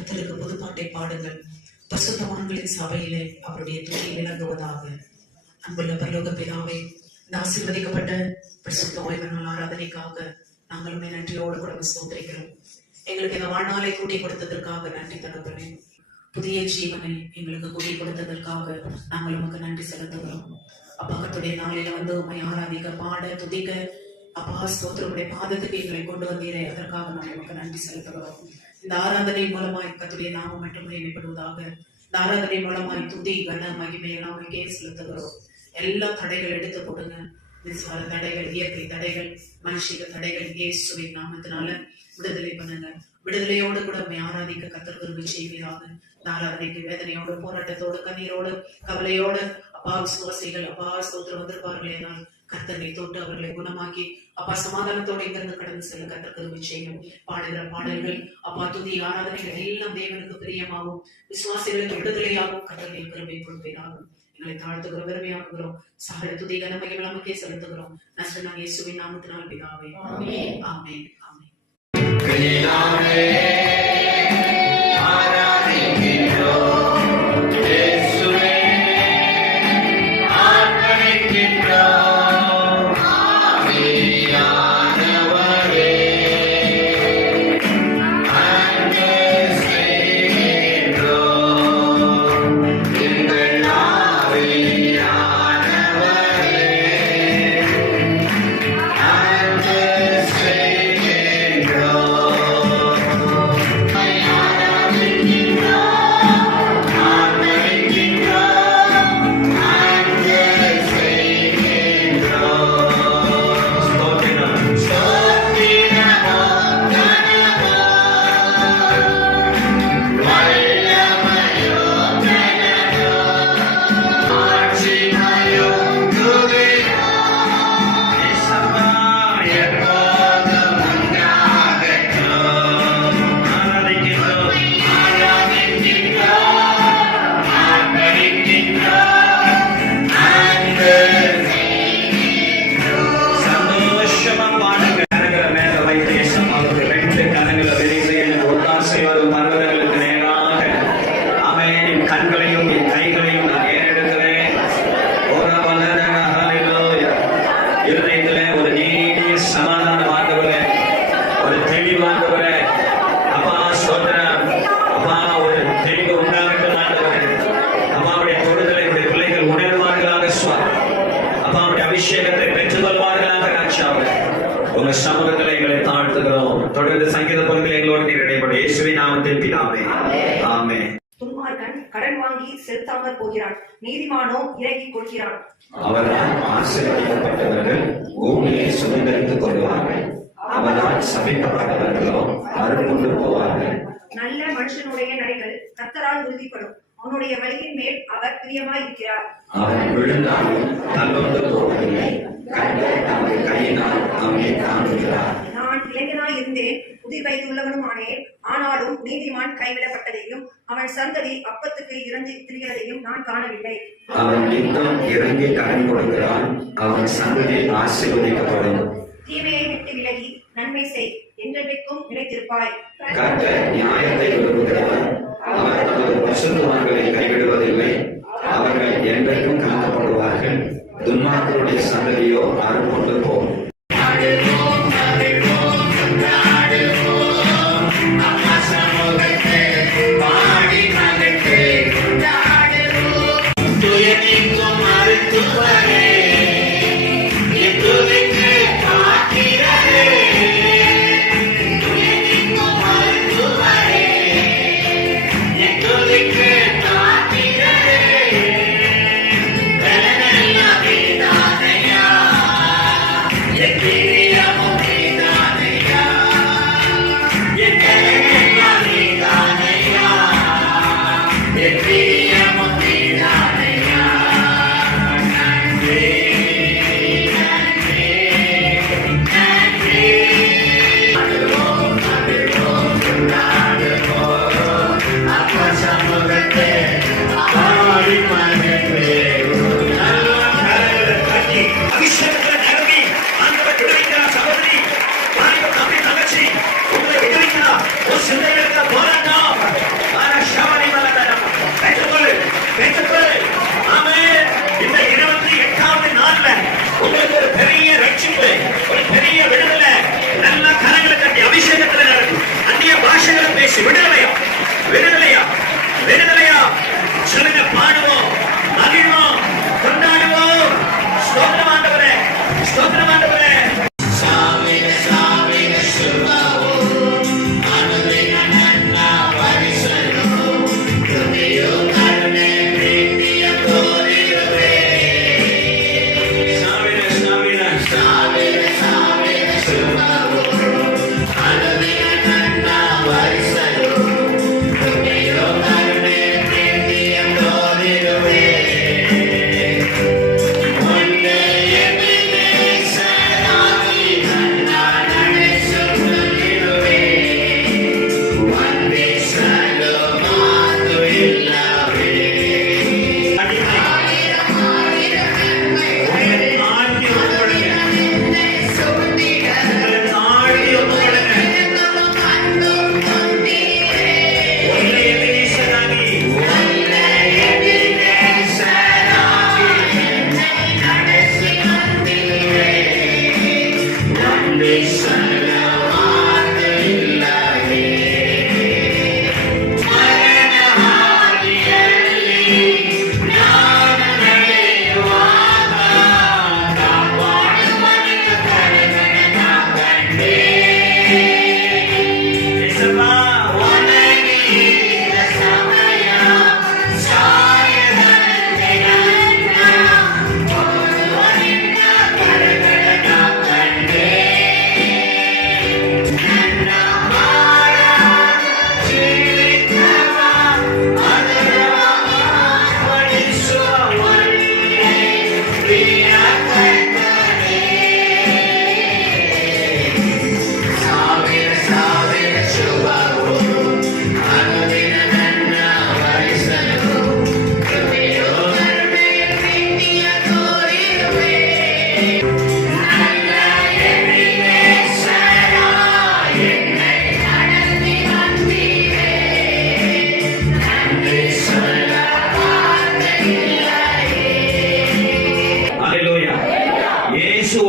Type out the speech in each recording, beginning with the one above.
கர்த்தருக்கு புதுப்பாட்டை பாடுங்கள். பரிசுத்தவான்களின் சபையிலே அவருடைய துதி விளங்குவதாக. அன்புள்ள பரலோக பிதாவே, இந்த ஆசீர்வதிக்கப்பட்ட பரிசுத்த ஓய்வு நாள் ஆராதனைக்காக நாங்களுமே நன்றியோடு கூட ஸ்தோத்திரிக்கிறோம். எங்களுக்கு இந்த வாழ்நாளை கூட்டி கொடுத்ததற்காக நன்றி தகப்பனே. புதிய ஜீவனை எங்களுக்கு கூட்டி கொடுத்ததற்காக நாங்கள் உமக்கு நன்றி செலுத்துகிறோம். அப்பா, கர்த்தருடைய நாளில வந்து உண்மை ஆராதிக்க, பாட, துதிக்க, அப்பா ஸ்தோத்திரமுடைய பாதத்துக்கு எங்களை கொண்டு வந்தீரே, அதற்காக நாங்கள் உமக்கு நன்றி செலுத்துகிறோம். இந்த ஆராதனை மூலமாய் கர்த்தருடைய நாமம் மட்டும் மேம்படுவதாக. இந்த ஆராதனை மூலமாய் துதி, கன, மகிமை எல்லாம் இங்கே செலுத்துகிறோம். எல்லா தடைகள் எடுத்து கொடுங்க. மின்சார தடைகள், இயற்கை தடைகள், மனுஷிக தடைகள் இயேசுவின் நாமத்தினால விடுதலை பண்ணுங்க. விடுதலையோடு கூட உண்மை ஆராதிக்க கர்த்தர் கிருபை செய்வீராக. இந்த ஆராதனைக்கு வேதனையோடு, போராட்டத்தோடு, கண்ணீரோடு, கவலையோடு அப்பா விசுவாசிகள் அப்பா ஸ்தோத்திரம் வந்திருப்பார்கள் என்றால் கர்த்தரை தொட்டு அவர்களை குணமாக்கி அப்பா சமாதானத்தோடு இங்கிருந்து கடந்து செல்ல கர்த்தர் கிருபை செய்யும். பாடுகிற பாடல்கள் அப்பா துதி ஆராதனைகள் எல்லாம் தேவனுக்கு பிரியமாகும், விசுவாசிகளுக்கு விடுதலையாகும். கர்த்தரை கிருபை கொடுப்பீராகும். எங்களை தாழ்த்துகிறோம், பெருமையாக்குகிறோம். சகல துதி கனமையும் நமக்கே செலுத்துகிறோம். நஸ்ரனாகிய இயேசுவின் நாமத்தினால் பிதாவே, ஆமென், ஆமென், ஆமென். உங்க சமூகத்தில் எங்களை தாழ்த்துகிறோம். தொடர்ந்து சங்கீத பொருட்கள் எங்களோடு நீர் இடைப்படும். இயேசுவின் நாமத்தில் பிதாவே, ஆமென். துன்மார்க்கன் கடன் வாங்கி செலுத்தாமல் போகிறான், நீதிமானோ இறங்கிக் கொள்கிறான். அவரால் ஆசீர்வதிக்கப்பட்டவர்கள் பூமியை சுதந்திரித்துக் கொள்வார்கள், அவரால் சபிக்கப்பட்டவர்களோ அறுப்புண்டு போவார்கள். நல்ல மனுஷனுடைய நடைகள் கர்த்தரால் உறுதிப்படும், அவனுடைய வழியின் மேல் அவர் பிரியமாய் இருக்கிறார். அவன் விழுந்தாலும் தள்ளொன்று போவதில்லை, கர்த்தர் தமது கையினால் அவனை தாங்குகிறார். நான் இளைஞனாய் இருந்தேன், புதிர் வயதுள்ளவனும் ஆனேன், ஆனாலும் நீதிமான் கைவிடப்பட்டதையும் அவன் சந்ததி அப்பத்துக்கு இறங்கி திரிகிறதையும் நான் காணவில்லை. அவன் யுத்தம் இறங்கி கடன் கொடுக்கிறான், அவன் சந்ததி ஆசீர்வதிக்கப்படும். தீமையை விட்டு விலகி நன்மை செய், என்றென்றைக்கும் நிலைத்திருப்பாய். கர்த்தர் நியாயத்தை விரும்புகிறவர், அவர் தமது பரிசுத்தவான்களை கைவிடுவதில்லை, அவர்கள் என்றைக்கும் காக்கப்படுவார்கள். துன்மார்க்கருடைய சந்ததியோ அறுப்புண்டு போகும். இயேசு விடுதலையா, விடுதலையா, விடுதலையா. சொல்லுங்க, பாடுவோம், மகிழ்வோம், கொண்டாடுவோம். ஸ்தோத்திரம் ஆண்டவரே, ஸ்தோத்திரம் ஆண்டவரே.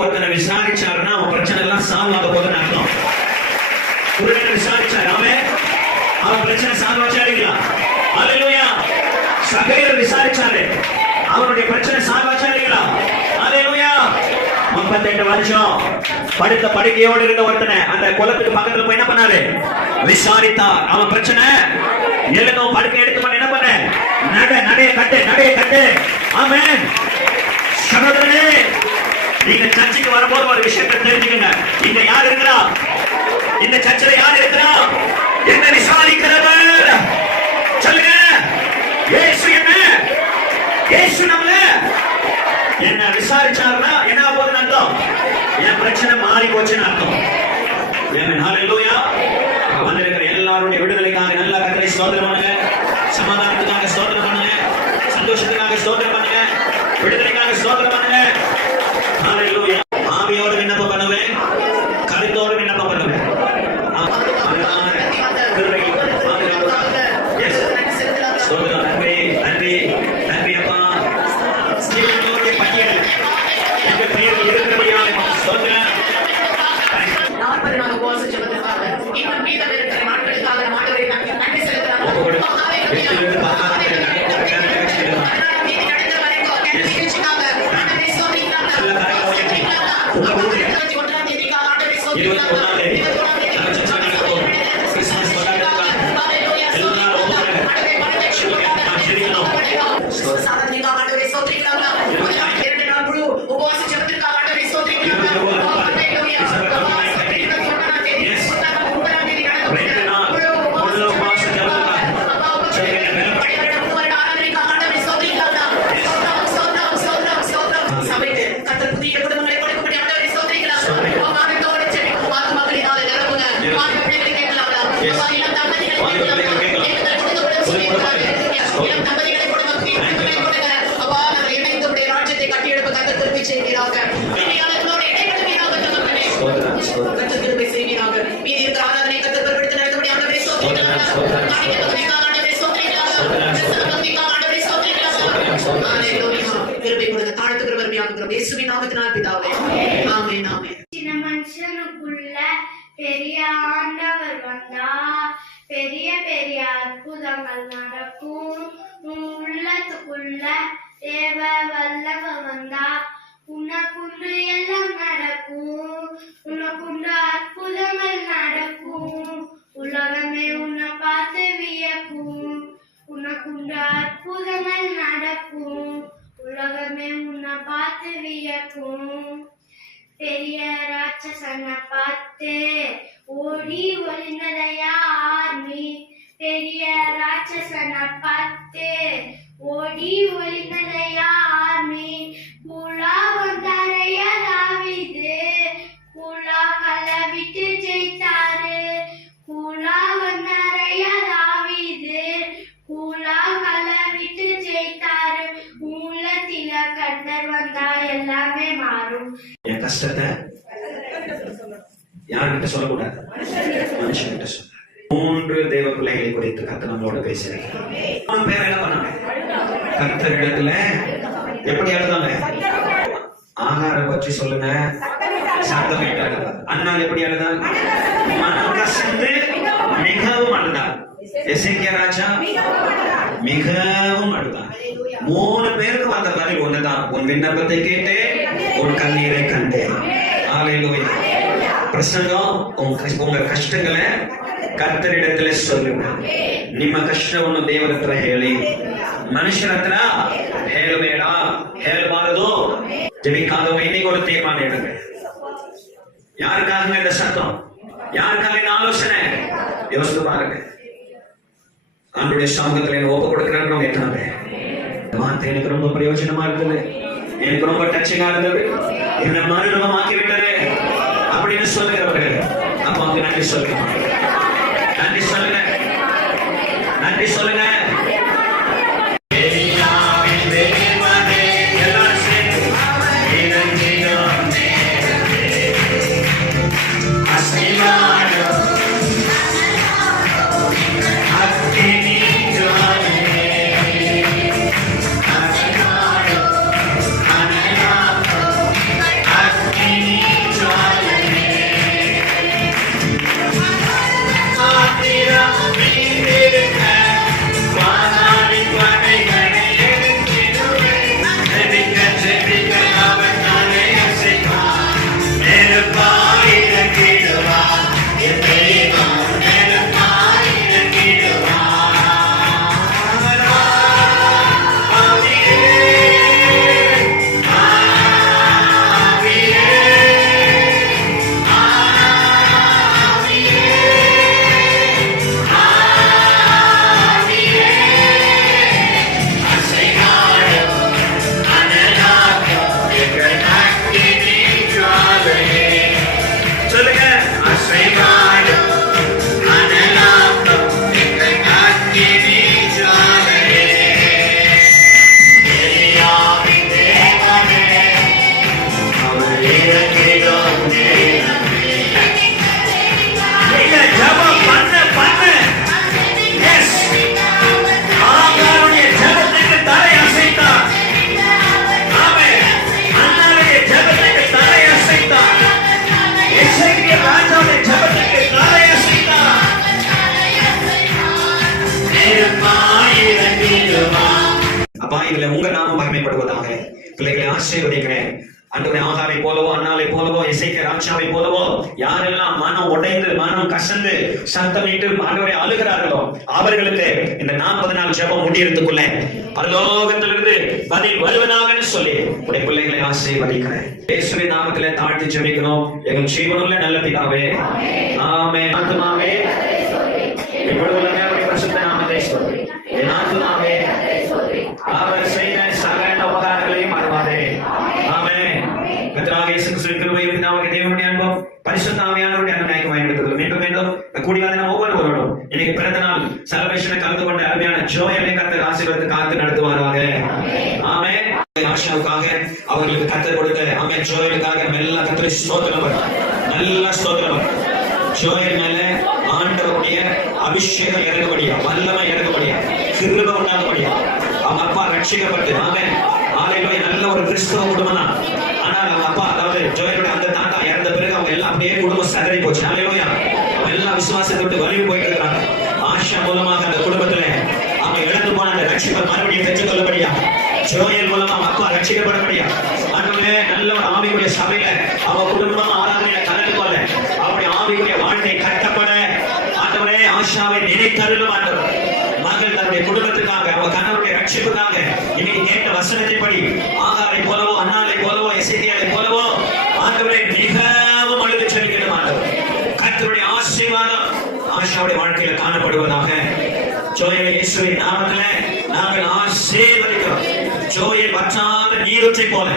ஒருத்தனை விசாரிச்சாருன்னா அவன் பிரச்சனை எல்லாம் சால்வ் ஆக போதுன்னு அர்த்தம். குருடனை விசாரிச்சாரு, அவன் பிரச்சனை சால்வ் ஆச்சாருங்களா? அல்லேலூயா. சகையரை விசாரிச்சாரு, அவனுடைய பிரச்சனை சால்வ் ஆச்சாருங்களா? அல்லேலூயா. 38 வருஷம் படுத்த படுக்கையோடு இருந்த ஒருத்தனை அந்த குளத்துக்கு பக்கத்துல போய் என்ன பண்ணாரு? விசாரித்தார். அவன் பிரச்சனை எழுதும் படுக்கை எடுத்து பண்ண என்ன பண்ண? நடைய கட்டு. ஆமென். சகோதரனே, நீங்க சர்ச்சுக்கு வரும்போது ஒரு விஷயத்தை தெரிஞ்சுக்கங்க. இங்க யார் இருக்கிறா? இந்த சர்ச்சில் யார் இருக்கிறா? என்ன விசாரிக்கிறவர் சொல்லுங்க. இயேசு. என்ன இயேசு நம்மள என்ன விசாரிச்சாருன்னா என்ன போகுதுன்னு அர்த்தம்? என் பிரச்சனை மாறி போச்சுன்னு அர்த்தம். ஹல்லேலூயா. வந்திருக்கிற எல்லாருடைய விடுதலைக்காக நல்ல கர்த்தரை ஸ்தோத்திரம் பண்ணுங்க. சமாதானத்துக்காக ஸ்தோத்திரம் பண்ணுங்க. சந்தோஷத்துக்காக ஸ்தோத்திரம் பண்ணுங்க. விடுதலைக்காக ஸ்தோத்திரம் பண்ணுங்க. ஹல்லேலூயா. ஆவியோடு விண்ணப்பம் பண்ணுவேன், கருத்தோடு விண்ணப்பம் பண்ணுவேன். நன்றி அப்பா. பட்டியல் எங்க பெயர் இருக்கிறபடியாக ஸ்தோத்திரம். 40 நாள் உபவாச ஜெபத்திற்காக இன்னும் மீதம் இருக்கிற நாட்களுக்காக ஆண்டவரே நன்றி செலுத்துகிறோம். சின்ன மனுஷனுக்குள்ள பெரிய ஆண்டவர் வந்தா, பெரிய அற்புதங்கள் நடக்கும். உன் உள்ளத்துக்குள்ள தேவ வல்லவ வந்தா உனக்குண்டு எல்லாம் நடக்கும். உனக்குண்டு அற்புதங்கள் நடக்கும். உலகமே உன்னை பார்த்து வியக்கும். உனக்குண்டு அற்புதங்கள் நடக்கும். உலகமே உன்னை பார்த்து வியக்கும். பெரிய ராட்சசனை பார்த்து ஓடி ஒளிந்ததையா ஆர்மி. பெரிய ராட்சசனை பார்த்து ஓடி ஒளிந்ததையா ஆர்மி. கூலா வந்தாரையா தாவீது. கூலா கல்ல விட்டு ஜெயித்தாரு. கூலா வந்தாரையா தாவீது. கூலா கல்ல விட்டு ஜெயித்தாரு. உள்ளத்தில கர்த்தர் வந்தா எல்லாமே மாறும். என் கஷ்டத்தை யார்கிட்ட சொல்லக்கூடாது, மனுஷன்கிட்ட சொல்ல. 3 தேவ பிள்ளைகளை குறித்து கர்த்தர் நம்மளோட பேசுறாங்க. 3 பேர் என்ன பண்ணாங்க? கர்த்தர் இடத்துல எப்படி அழுதாங்க? ஆகாரம் பற்றி சொல்லுங்க. சத்தமிட்டு அழுதாங்க. அண்ணால் எப்படி அழுதாங்க? மனம் கசந்து மிகவும் அழுதாங்க. எசேக்கியா ராஜா மிகவும் அழுதாங்க. 3 பேருக்கு வந்த பதில் ஒண்ணுதான். உன் விண்ணப்பத்தை கேட்டு உன் கண்ணீரை கண்டேன். ஹல்லேலூயா. பிரசங்கம் உங்க ಕಷ್ಟங்களை ಕರ್ತರಿಡತ್ತಲೇ சொல்லுங்க. ನಿಮ್ಮ ಕಷ್ಟವನ್ನು ದೇವರ ಹತ್ರ ಹೇಳಿ, ಮನುಷ್ಯರ ಹತ್ರ ಹೇಳಬೇಡ, ಹೇಳಬಾರದು. ஜெபிக்காதவங்க இன்னைக்கு ஒரு தீர்மானம் எடுங்க. யாருக்காக இந்த சத்தம்? யாருக்காக இந்த ஆலோசனை? யோசித்து பாருங்க. ஆண்டுடைய சமூகத்துல ஒப்பு கொடுக்கிறாங்க. எத்தனை வார்த்தை எனக்கு ரொம்ப பிரயோஜனமா இருந்தது, எனக்கு ரொம்ப டச்சிங்கா இருந்தது, என்னை மறுரூபமாக்கி விட்டது அப்படின்னு சொல்லுகிறவர்கள் அப்ப அங்க நன்றி சொல்லுங்க. நன்றி சொல்லுங்க. நன்றி சொல்லுங்க. உங்க நாமம் மகிமைப்படுவதாக. பிள்ளைகளை ஆசீர்வதிக்கிறேன். ஆண்டவரே, ஆகாரை போலவோ, அண்ணாலை போலவோ, எசேக்கியா ராஜாவை போலவோ யாரெல்லாம் மனம் உடைந்து மனம் கசந்து சத்தமிட்டு ஆண்டவரை அழுகிறார்களோ அவர்களுக்கு இந்த 40 நாள் ஜெபம் முடியறதுக்குள்ள பரலோகத்திலிருந்து பதில் வருவதாக சொல்லி உடைய பிள்ளைகளை ஆசீர்வதிக்கிறேன். இயேசுவின் நாமத்திலே தாழ்த்தி ஜெபிக்கிறோம். எங்கள் ஜீவனுள்ள நல்ல பிதாவே, ஆமென். ஆத்துமாவே இப்பொழுது பரிசுத்த நாமத்தை சொல்லி, என் ஆத்துமாவே அவர் செய்த சகல உபகாரங்களையும் மறவாதே. ஆமென். கர்த்தராகிய இயேசு கிறிஸ்துவின் கிருபையும் நாமத்தின் தேவனுடைய அன்பும் பரிசுத்த ஆவியானவருடைய அன்பையும் பயன்படுத்துவது மீண்டும் மீண்டும் கூடி வந்த ஒவ்வொருவரோடும் இன்னைக்கு பிறந்த நாள் செலிப்ரேஷனை கலந்து கொண்ட அருமையான ஜோயலை கர்த்தர் ஆசீர்வாதத்தை காத்து நடத்துவாராக. ஆமென். ஆஷாவுக்காக அவர்களுக்கு கர்த்தர் கொடுத்த ஆமென் ஜோயலுக்காக நல்ல கர்த்தரை ஸ்தோத்திரம், நல்ல ஸ்தோத்திரம். ஜோயல் மேல ஆண்டவருடைய அபிஷேகம் இறங்கும்படியா, வல்லமை இறங்கும்படியா, கிருபை உண்டாகும்படியா அவங்க அப்பா ரட்சிக்கப்பட்டு ஆமென் ஹல்லேலூயா நல்ல ஒரு கிறிஸ்தவ குடும்பம் தான். ஆனால் அவங்க அப்பா அதாவது ஜோயலுடைய அந்த தாத்தா இறந்த பிறகு அவங்க எல்லாம் அப்படியே குடும்பம் சதறி போச்சு. ஹல்லேலூயா எல்லா விசுவாசத்தை விட்டு வலிவு போயிட்டு இருக்காங்க. ஆஷா மூலமாக அந்த குடும்பத்துல ரட்சிப்பை மறுபடியும் பெற்றுக் கொள்ளபடியா, ஜோயல் மூலமா அப்பா ரட்சிக்கப்படபடியா, ஆண்டவரே நல்ல ஒரு ஆவிக்குரிய சபையில அவ குடும்பம் ஆராதனையில கலந்து கொள்ள, அவருடைய ஆவிக்குரிய வாழ்க்கை கட்டப்பட ஆண்டவரே ஆஷாவை நினைத்தருளும். ஆண்டவர் மகள் தன்னுடைய குடும்பத்துக்காக, அவ கணவருடைய ரட்சிப்புக்காக இன்னைக்கு கேட்ட வசனத்தின்படி ஆகாரை போலவோ, அண்ணாலை போலவோ, எசேக்கியேலை போலவோ ஆண்டவரே மிகவும் அழுது செல்கிறோம். ஆண்டவர் கர்த்தருடைய ஆசீர்வாதம் ஆஷாவுடைய வாழ்க்கையில காணப்படுவதாக. ஜோயலை இயேசுவின் நாமத்திலே நாங்கள் ஆசீர்வதிக்கிறோம். ஜோயல் வற்றாத நீரூற்றை போல,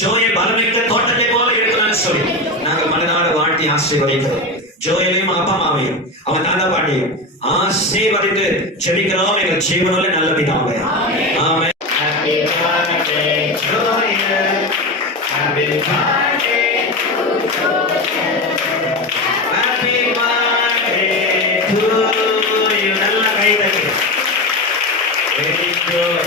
ஜோயல் பலமிக்க தோட்டத்தை போல இருக்கிறான்னு சொல்லி நாங்கள் மனதார வாழ்த்தி ஆசீர்வதிக்கிறோம். ஜோயலையும் அப்பா அம்மாவையும் அவன் தாத்தா பாட்டியும் ஆசீர்வதித்து ஜெபிக்கிறோம் எங்கள் ஜீவனுள்ள நல்ல பிதாவே. ஆமென். Happy birthday Joel. Happy birthday to Joel. Happy birthday to you. நல்ல கைதட்டு. Very good.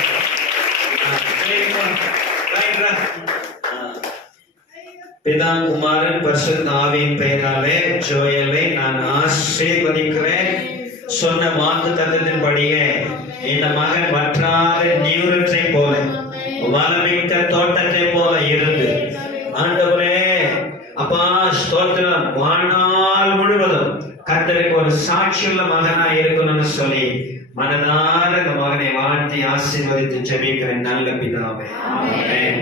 பிதா குமாரன் பரிசுத்த ஆவியின் பெயராலே ஜோயலை நான் ஆசீர்வதிக்கிறேன். சொன்ன வாக்கு தத்தத்தின்படியே இந்த மகன் வற்றாத நீரூற்றை போல, வளமிக்க தோட்டத்தை போல இருந்து ஆண்டவரே அப்பா ஸ்தோத்திரம், வாழ்நாள் முழுவதும் கர்த்தருக்கு ஒரு சாட்சியுள்ள மகனா இருக்கணும்னு சொல்லி மனதார இந்த மகனை வாழ்த்தி ஆசீர்வதித்து ஜெபிக்கிறேன் நல்ல பிதாவே. ஆமென்.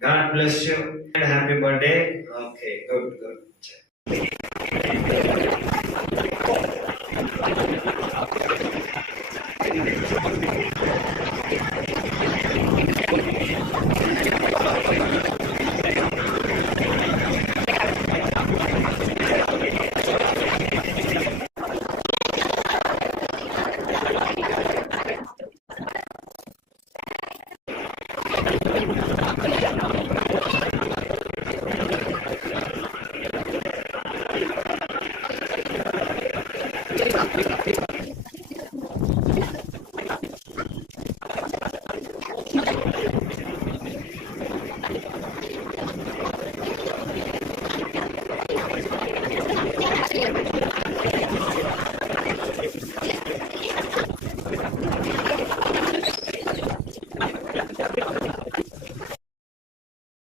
God bless you and happy birthday. Okay, good.